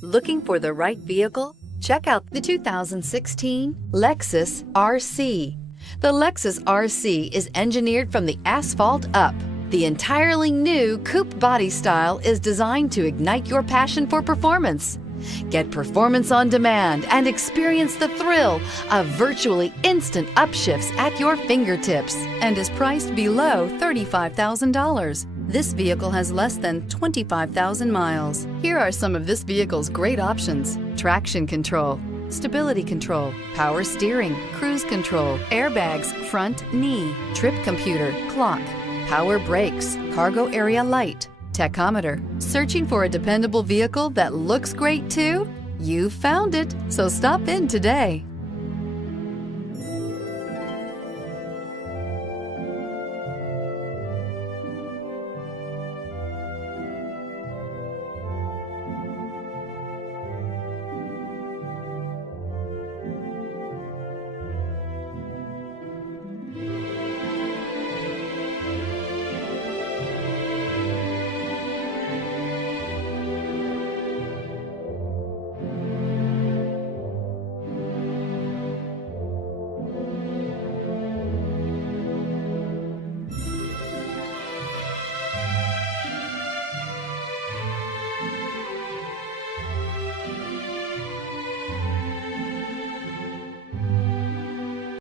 Looking for the right vehicle? Check out the 2016 Lexus RC. The Lexus RC is engineered from the asphalt up. The entirely new coupe body style is designed to ignite your passion for performance. Get performance on demand and experience the thrill of virtually instant upshifts at your fingertips and is priced below $35,000. This vehicle has less than 25,000 miles. Here are some of this vehicle's great options: traction control, stability control, power steering, cruise control, airbags, front knee, trip computer, clock, power brakes, cargo area light, tachometer. Searching for a dependable vehicle that looks great too? You found it, so stop in today.